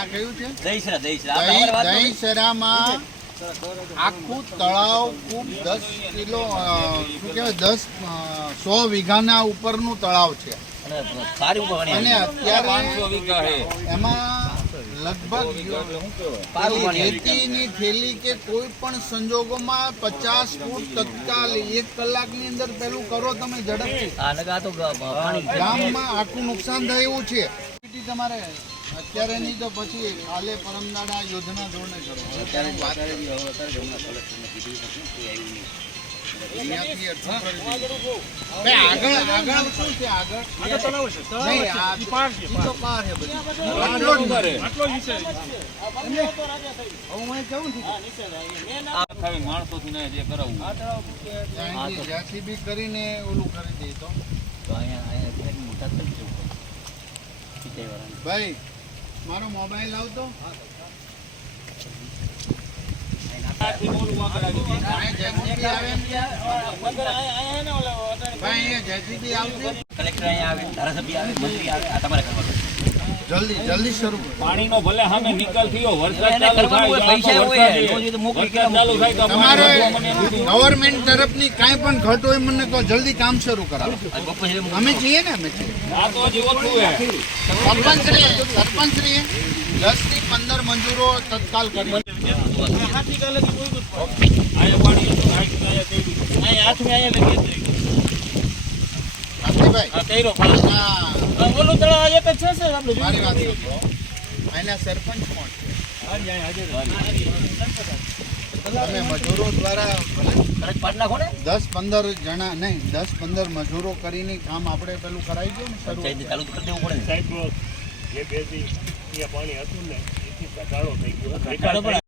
આ કયું છે? દહીસરા. દહીસરામાં આખું તળાવ ખૂબ 10 કિલો શું કહેવાય 100 વીઘાના ઉપરનું તળાવ છે અને અત્યારે એમાં લગભગ રેતીની થેલી કે કોઈ પણ સંજોગોમાં 50 ફૂટ તત્કાલ 1 કલાકની અંદર પેલું કરો તમે ઝડપથી ગામમાં આખું નુકસાન થાય એવું છે. તમારે અત્યારે નહીં તો પછી કાલે પરમદાડા યોજના ધોરણે કરો. અત્યારે વાત આગળ શું છે? આગળ જેસીબી કરીને ઓલું કરી દે તો ભાઈ મારો મોબાઈલ આવતો જલ્દી શરૂ પાણીનો ભલે સામે નિકાલ થયો, વરસાદ ચાલુ થાય તમારે ગવર્મેન્ટ તરફની કાંઈ પણ ઘટ હોય મને કહો, જલ્દી કામ શરૂ કરાવો. અમે છીએ ને આ તો હજી ઓછું હે. સરપંચશ્રીએ 10 થી 15 મંજૂરો તત્કાલ કરી. મારી વાત એના સરપંચ કોણ છે? તમે મજૂરો દ્વારા 10-15 જણા નહીં 10-15 મજૂરો કરીને કામ આપણે પેલું કરાવી દો ને શરૂ ચાલુ કરી દેવું પડે. સાહેબ જે બે દી પાણી હતું ને એથી ઘટાડો થઈ ગયો.